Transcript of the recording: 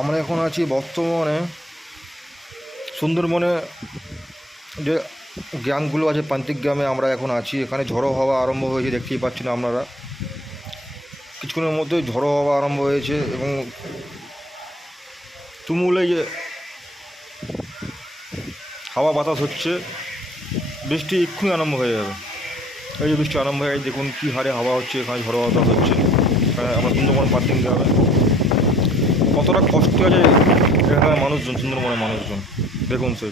আমরা এখন আছি বর্তমানে সুন্দরবনে যে গ্রামগুলো আছে, প্রান্তিক গ্রামে আমরা এখন আছি। এখানে ঝড়ো হওয়া আরম্ভ হয়েছে, দেখতেই পাচ্ছেন আপনারা। কিছুক্ষণের মধ্যেই ঝড়ো হওয়া আরম্ভ হয়েছে এবং তুমুলে যে হাওয়া বাতাস হচ্ছে, বৃষ্টি এক্ষুনি আরম্ভ হয়ে যাবে। এই যে বৃষ্টি আরম্ভ হয়ে দেখুন কী হারে হাওয়া হচ্ছে, এখানে ঝড়ো বাতাস হচ্ছে। এখানে আমরা সুন্দরবন পার্কিং গ্রামে কতটা কষ্ট আছে এখানকার মানুষজন সুন্দরবনের মানুষজন দেখুন সেই